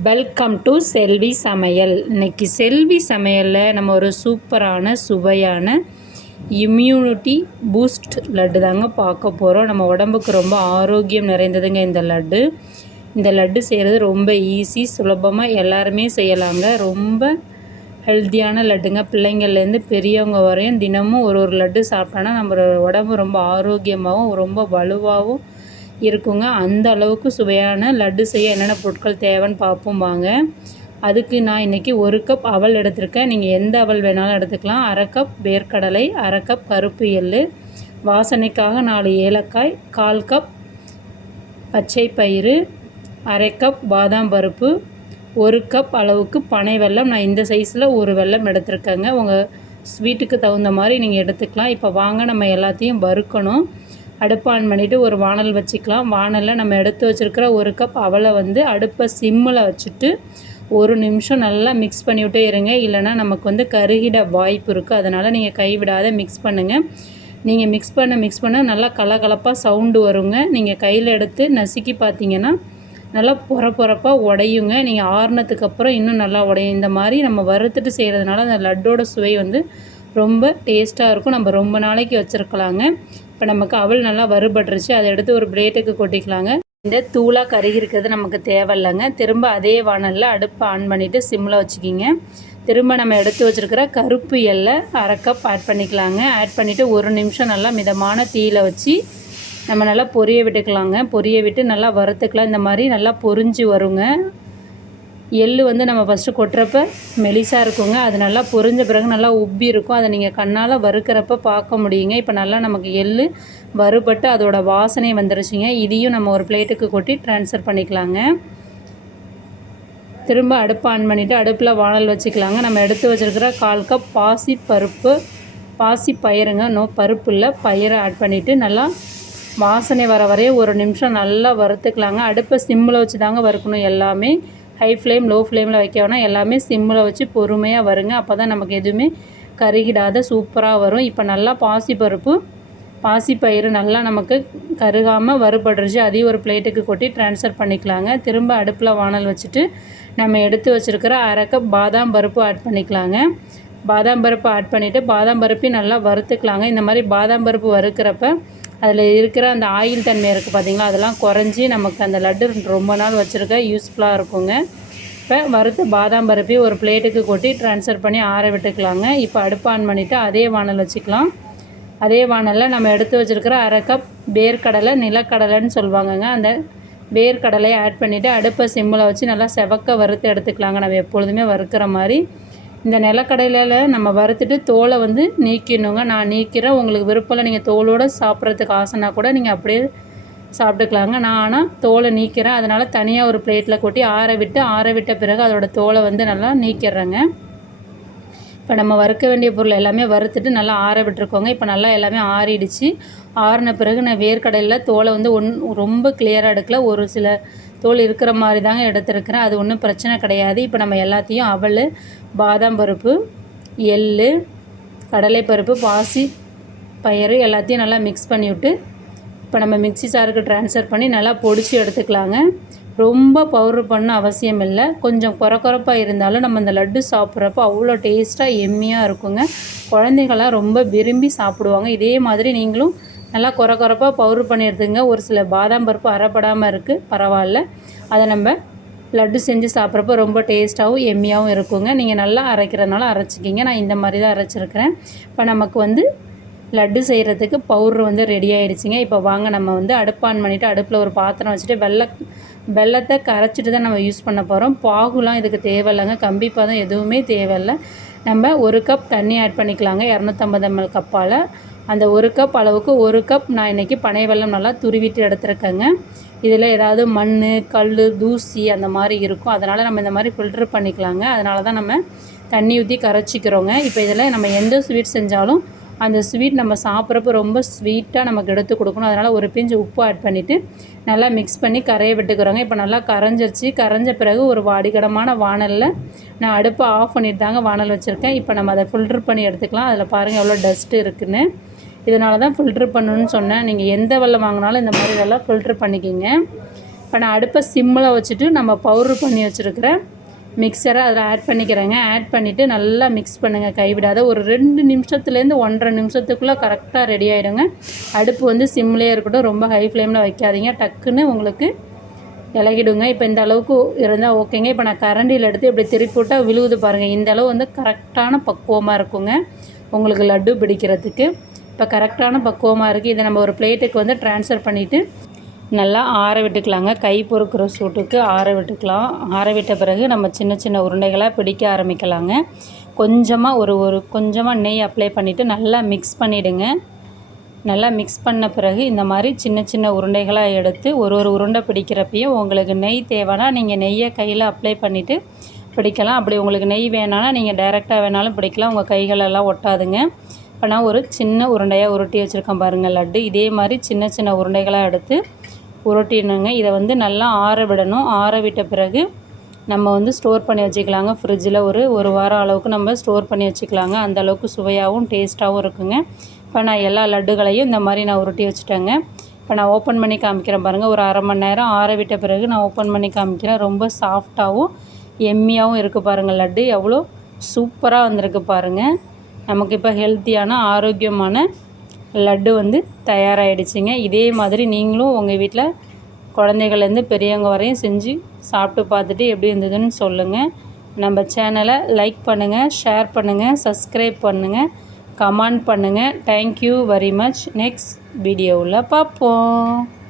Welcome to செல்வி சமையல் இன்னைக்கு செல்வி சமையலில் நம்ம ஒரு சூப்பரான சுவையான இம்யூனிட்டி பூஸ்ட் லட்டு தாங்க பார்க்க போகிறோம் நம்ம உடம்புக்கு ரொம்ப ஆரோக்கியம் நிறைந்ததுங்க இந்த லட்டு. இந்த லட்டு செய்கிறது ரொம்ப ஈஸி சுலபமாக எல்லாருமே செய்யலாங்க. ரொம்ப ஹெல்த்தியான லட்டுங்க. பிள்ளைங்கள்லேருந்து பெரியவங்க வரையும் தினமும் ஒரு ஒரு லட்டு சாப்பிட்டோன்னா நம்ம உடம்பு ரொம்ப ஆரோக்கியமாகவும் ரொம்ப வலுவாகவும் இருக்குங்க. அந்த அளவுக்கு சுவையான லட்டு செய்ய என்னென்ன பொருட்கள் தேவைன்னு பார்ப்போம் வாங்க. அதுக்கு நான் இன்றைக்கி ஒரு கப் அவல் எடுத்திருக்கேன். நீங்கள் எந்த அவல் வேணாலும் எடுத்துக்கலாம். அரை கப் வேர்க்கடலை அரை கப் கருப்பு எள் வாசனைக்காக நாலு ஏலக்காய் கால் கப் பச்சை பயிறு அரை கப் பாதாம் பருப்பு ஒரு கப் அளவுக்கு பனை வெல்லம். நான் இந்த சைஸில் ஒரு வெல்லம் எடுத்திருக்கேங்க. உங்கள் ஸ்வீட்டுக்கு தகுந்த மாதிரி நீங்கள் எடுத்துக்கலாம். இப்போ வாங்க நம்ம எல்லாத்தையும் வறுக்கணும். அடுப்பு ஆன் பண்ணிவிட்டு ஒரு வானல் வச்சுக்கலாம். வானலில் நம்ம எடுத்து வச்சுருக்கிற ஒரு கப் அவலை வந்து அடுப்பை சிம்மில் வச்சுட்டு ஒரு நிமிஷம் நல்லா மிக்ஸ் பண்ணிவிட்டே இருங்க. இல்லைனா நமக்கு வந்து கருகிட வாய்ப்பு இருக்குது அதனால் நீங்கள் கைவிடாத மிக்ஸ் பண்ணுங்கள் நீங்கள் மிக்ஸ் பண்ண மிக்ஸ் பண்ண நல்லா கலகலப்பாக சவுண்டு வருங்க. நீங்கள் கையில் எடுத்து நசுக்கி பார்த்தீங்கன்னா நல்லா பொற பொறப்பாக உடையுங்க. நீங்கள் ஆறுனதுக்கு அப்புறம் இன்னும் நல்லா உடையும். இந்த மாதிரி நம்ம வறுத்துட்டு செய்கிறதுனால அந்த லட்டோட சுவை வந்து ரொம்ப டேஸ்ட்டாக இருக்கும். நம்ம ரொம்ப நாளைக்கு வச்சுருக்கலாங்க. இப்போ நமக்கு அவள் நல்லா வறுபட்டுருச்சு அதை எடுத்து ஒரு பிளேட்டுக்கு கொட்டிக்கலாங்க. இந்த தூளாக கருகி இருக்கிறது நமக்கு தேவையில்லைங்க. திரும்ப அதே வானலில் அடுப்பை ஆன் பண்ணிவிட்டு சிம்மில் வச்சுக்கிங்க. திரும்ப நம்ம எடுத்து வச்சுருக்கிற கருப்பு எல்லை அரை கப் ஆட் பண்ணிக்கலாங்க. ஆட் பண்ணிவிட்டு ஒரு நிமிஷம் நல்லா மிதமான தீயில் வச்சு நம்ம நல்லா பொரிய விட்டுக்கலாங்க. பொரிய விட்டு நல்லா வறுத்துக்கலாம். இந்த மாதிரி நல்லா பொரிஞ்சு வருங்க. எள் வந்து நம்ம ஃபஸ்ட்டு கொட்டுறப்ப மெலிசாக இருக்குங்க. அது நல்லா பொரிஞ்ச பிறகு நல்லா உப்பி இருக்கும். அதை நீங்கள் கண்ணால் வறுக்கிறப்ப பார்க்க முடியுங்க. இப்போ நல்லா நமக்கு எள் வறுபட்டு அதோடய வாசனை வந்துருச்சுங்க. இதையும் நம்ம ஒரு பிளேட்டுக்கு கொட்டி ட்ரான்ஸ்ஃபர் பண்ணிக்கலாங்க. திரும்ப அடுப்பு ஆன் பண்ணிவிட்டு அடுப்பில் வானல் வச்சுக்கலாங்க. நம்ம எடுத்து வச்சுருக்கிற கால் கப் பாசி பருப்பு பாசி பயிருங்க நோ பருப்பு இல்லை பயிரை ஆட் பண்ணிவிட்டு நல்லா வாசனை வர வரைய ஒரு நிமிஷம் நல்லா வறுத்துக்கலாங்க. அடுப்பை சிம்மில் வச்சு தாங்க வறுக்கணும் எல்லாமே. ஹை ஃப்ளேம் லோ ஃப்ளேமில் வைக்க எல்லாமே சிம்மில் வச்சு பொறுமையாக வருங்க. அப்போ தான் நமக்கு எதுவுமே கருகிடாத சூப்பராக வரும். இப்போ நல்லா பாசி பருப்பு பாசிப்பயிறு நல்லா நமக்கு கருகாமல் வறுபடுறச்சு அதையும் ஒரு பிளேட்டுக்கு கொட்டி ட்ரான்ஸ்ஃபர் பண்ணிக்கலாங்க. திரும்ப அடுப்பில் வானல் வச்சுட்டு நம்ம எடுத்து வச்சுருக்கிற அரை கப் பாதாம் பருப்பு ஆட் பண்ணிக்கலாங்க. பாதாம் பருப்பு ஆட் பண்ணிவிட்டு பாதாம் பருப்பையும் நல்லா வறுத்துக்கலாங்க. இந்த மாதிரி பாதாம் பருப்பு வறுக்கிறப்ப அதில் இருக்கிற அந்த ஆயில் தன்மை இருக்குது பார்த்திங்களா அதெல்லாம் குறைஞ்சி நமக்கு அந்த லட்டு ரொம்ப நாள் வச்சுருக்க யூஸ்ஃபுல்லாக இருக்குங்க. இப்போ வறுத்து பாதாம் பருப்பி ஒரு பிளேட்டுக்கு கொட்டி ட்ரான்ஸ்ஃபர் பண்ணி ஆற விட்டுக்கலாங்க. இப்போ அடுப்பு ஆன் பண்ணிவிட்டு அதே வானல் வச்சுக்கலாம். அதே வானலில் நம்ம எடுத்து வச்சுருக்கிற அரை கப் வேர்க்கடலை நிலக்கடலைன்னு சொல்லுவாங்கங்க. அந்த வேர்க்கடலையை ஆட் பண்ணிவிட்டு அடுப்பை சிம்மில் வச்சு நல்லா செவக்க வறுத்து எடுத்துக்கலாங்க. நம்ம எப்பொழுதுமே வறுக்கிற மாதிரி. இந்த நிலக்கடலையில் நம்ம வறுத்துட்டு தோலை வந்து நீக்கிடணுங்க. நான் நீக்கிறேன் உங்களுக்கு விருப்பம் நீங்கள் தோலோடு சாப்பிட்றதுக்கு ஆசைனா கூட நீங்கள் அப்படியே சாப்பிட்டுக்கலாங்க. நான் ஆனால் தோலை நீக்கிறேன். அதனால் தனியாக ஒரு பிளேட்டில் கொட்டி ஆற விட்டு ஆற விட்ட பிறகு அதோடய தோலை வந்து நல்லா நீக்கிடுறேங்க இப்போ நம்ம வறுக்க வேண்டிய பொருள் எல்லாமே வறுத்துட்டு நல்லா ஆற விட்டுருக்கோங்க. இப்போ நல்லா எல்லாமே ஆறிடுச்சு. ஆறின பிறகு நான் வேர்க்கடலில் தோலை வந்து ஒன் ரொம்ப கிளியராக எடுக்கல. ஒரு சில தோல் இருக்கிற மாதிரி தாங்க எடுத்துருக்கிறேன். அது ஒன்றும் பிரச்சனை கிடையாது. இப்போ நம்ம எல்லாத்தையும் அவல் பாதாம் பருப்பு எள் கடலைப்பருப்பு பாசி பயிறு எல்லாத்தையும் நல்லா மிக்ஸ் பண்ணி விட்டு இப்போ நம்ம மிக்சி சாருக்கு ட்ரான்ஸ்ஃபர் பண்ணி நல்லா பொடிச்சு எடுத்துக்கலாங்க. ரொம்ப பவுட்ரு பண்ண அவசியம் இல்லை. கொஞ்சம் குறை குறப்பாக இருந்தாலும் நம்ம இந்த லட்டு சாப்பிட்றப்ப அவ்வளோ டேஸ்ட்டாக எம்மியாக இருக்குங்க. குழந்தைகள்லாம் ரொம்ப விரும்பி சாப்பிடுவாங்க. இதே மாதிரி நீங்களும் நல்லா குறை குறைப்பாக பவுட்ரு பண்ணி எடுத்துங்க ஒரு சில பாதாம் பருப்பு அறப்படாமல் இருக்குது பரவாயில்ல. அதை நம்ம லட்டு செஞ்சு சாப்பிட்றப்போ ரொம்ப டேஸ்ட்டாகவும் எம்மியாகவும் இருக்குங்க. நீங்கள் நல்லா அரைக்கிறதுனால அரைச்சிக்கிங்க. நான் இந்த மாதிரி தான் அரைச்சிருக்கிறேன். இப்போ நமக்கு வந்து லட்டு செய்கிறதுக்கு பவுட்ரு வந்து ரெடி ஆகிடுச்சிங்க இப்போ வாங்க நம்ம வந்து அடுப்பு ஆன் பண்ணிவிட்டு அடுப்பில் ஒரு பாத்திரம் வச்சுட்டு வெள்ளை வெள்ளத்தை கரைச்சிட்டு தான் நம்ம யூஸ் பண்ண போகிறோம் பாகுலாம் இதுக்கு தேவையில்லைங்க. கம்பி பதம் எதுவுமே தேவையில்லை. நம்ம ஒரு கப் தண்ணி ஆட் பண்ணிக்கலாங்க. இரநூத்தம்பது எம்எல் கப்பால் அந்த ஒரு கப் அளவுக்கு ஒரு கப் நான் இன்றைக்கி பனை வெள்ளம் நல்லா துருவிட்டு எடுத்துருக்கேங்க. இதில் ஏதாவது மண் கல் தூசி அந்த மாதிரி இருக்கும். அதனால் நம்ம இந்த மாதிரி ஃபில்ட்ரு பண்ணிக்கலாங்க. அதனால தான் நம்ம தண்ணி ஊற்றி கரைச்சிக்கிறோங்க. இப்போ இதில் நம்ம எந்த ஸ்வீட் செஞ்சாலும் அந்த ஸ்வீட் நம்ம சாப்பிட்றப்ப ரொம்ப ஸ்வீட்டாக நமக்கு எடுத்து கொடுக்கணும். அதனால் ஒரு பிஞ்சு உப்பு ஆட் பண்ணிவிட்டு நல்லா மிக்ஸ் பண்ணி கரைய விட்டுக்கிறோங்க. இப்போ நல்லா கரைஞ்சிருச்சு. கரைஞ்ச பிறகு ஒரு வாடிகடமான வானலில் நான் அடுப்பை ஆஃப் பண்ணிட்டு தாங்க வானல் வச்சுருக்கேன். இப்போ நம்ம அதை ஃபில்ட்ரு பண்ணி எடுத்துக்கலாம். அதில் பாருங்கள் எவ்வளோ டஸ்ட்டு இருக்குதுன்னு இதனால தான் ஃபில்ட்ரு பண்ணணுன்னு சொன்னேன். நீங்கள் எந்த வெள்ளம் வாங்கினாலும் இந்த மாதிரி இதெல்லாம் ஃபில்ட்ரு பண்ணிக்கிங்க. இப்போ நான் அடுப்பை சிம்மில் வச்சுட்டு நம்ம பவுட்ரு பண்ணி வச்சுருக்கிறேன் மிக்சரை அதில் ஆட் பண்ணிக்கிறேங்க. ஆட் பண்ணிவிட்டு நல்லா மிக்ஸ் பண்ணுங்கள் கைவிடாத ஒரு ரெண்டு நிமிஷத்துலேருந்து ஒன்றரை நிமிஷத்துக்குள்ளே கரெக்டாக ரெடி ஆகிடுங்க அடுப்பு வந்து சிம்லேயே இருக்கட்டும். ரொம்ப ஹை ஃப்ளேமில் வைக்காதீங்க. டக்குன்னு உங்களுக்கு இலகிடுங்க. இப்போ இந்த அளவுக்கு இருந்தால் ஓகேங்க. இப்போ நான் கரண்டியில் எடுத்து இப்படி திருப்பி விட்டால் விழுகுது பாருங்கள் இந்த அளவு வந்து கரெக்டான பக்குவமாக இருக்குங்க. உங்களுக்கு லட்டு பிடிக்கிறதுக்கு. இப்போ கரெக்டான பக்குவமாக இருக்குது இதை நம்ம ஒரு பிளேட்டுக்கு வந்து ட்ரான்ஸ்ஃபர் பண்ணிவிட்டு நல்லா ஆற விட்டுக்கலாங்க. கை பொறுக்கிற சூட்டுக்கு ஆற விட்டுக்கலாம். ஆற விட்ட பிறகு நம்ம சின்ன சின்ன உருண்டைகளாக பிடிக்க ஆரம்பிக்கலாங்க. கொஞ்சமாக ஒரு ஒரு கொஞ்சமாக நெய் அப்ளை பண்ணிவிட்டு நல்லா மிக்ஸ் பண்ணிவிடுங்க நல்லா மிக்ஸ் பண்ண பிறகு இந்த மாதிரி சின்ன சின்ன உருண்டைகளாக எடுத்து ஒரு ஒரு உருண்டை பிடிக்கிறப்பையும் உங்களுக்கு நெய் தேவைன்னா நீங்கள் நெய்யை கையில் அப்ளை பண்ணிவிட்டு பிடிக்கலாம். அப்படி உங்களுக்கு நெய் வேணான்னா நீங்கள் டைரெக்டாக வேணாலும் பிடிக்கலாம். உங்கள் கைகளெல்லாம் ஒட்டாதுங்க. இப்போ நான் ஒரு சின்ன உருண்டையாக உருட்டி வச்சுருக்கேன் பாருங்கள் லட்டு. இதே மாதிரி சின்ன சின்ன உருண்டைகளாக எடுத்து உருட்டிடணுங்க. இதை வந்து நல்லா ஆற விடணும். ஆற விட்ட பிறகு நம்ம வந்து ஸ்டோர் பண்ணி வச்சுக்கலாங்க. ஃப்ரிட்ஜில் ஒரு ஒரு வாரம் அளவுக்கு நம்ம ஸ்டோர் பண்ணி வச்சுக்கலாங்க. அந்த அளவுக்கு சுவையாகவும் டேஸ்ட்டாகவும் இருக்குங்க. இப்போ நான் எல்லா லட்டுகளையும் இந்த மாதிரி நான் உருட்டி வச்சுட்டேங்க. இப்போ நான் ஓப்பன் பண்ணி காமிக்கிறேன் பாருங்கள் ஒரு அரை மணி நேரம் ஆற விட்ட பிறகு நான் ஓப்பன் பண்ணி காமிக்கிறேன். ரொம்ப சாஃப்டாகவும் எம்மியாகவும் இருக்குது பாருங்கள் லட்டு. எவ்வளோ சூப்பராக வந்திருக்கு பாருங்கள் நமக்கு இப்போ ஹெல்த்தியான ஆரோக்கியமான லட்டு வந்து தயாராகிடுச்சிங்க இதே மாதிரி நீங்களும் உங்கள் வீட்டில் குழந்தைகள்லேருந்து பெரியவங்க வரையும் செஞ்சு சாப்பிட்டு பார்த்துட்டு எப்படி இருந்ததுன்னு சொல்லுங்கள் நம்ம சேனலை லைக் பண்ணுங்கள் ஷேர் பண்ணுங்கள் சப்ஸ்கிரைப் பண்ணுங்கள் கமெண்ட் பண்ணுங்கள் தேங்க்யூ வெரி மச் நெக்ஸ்ட் வீடியோவில் பார்ப்போம்.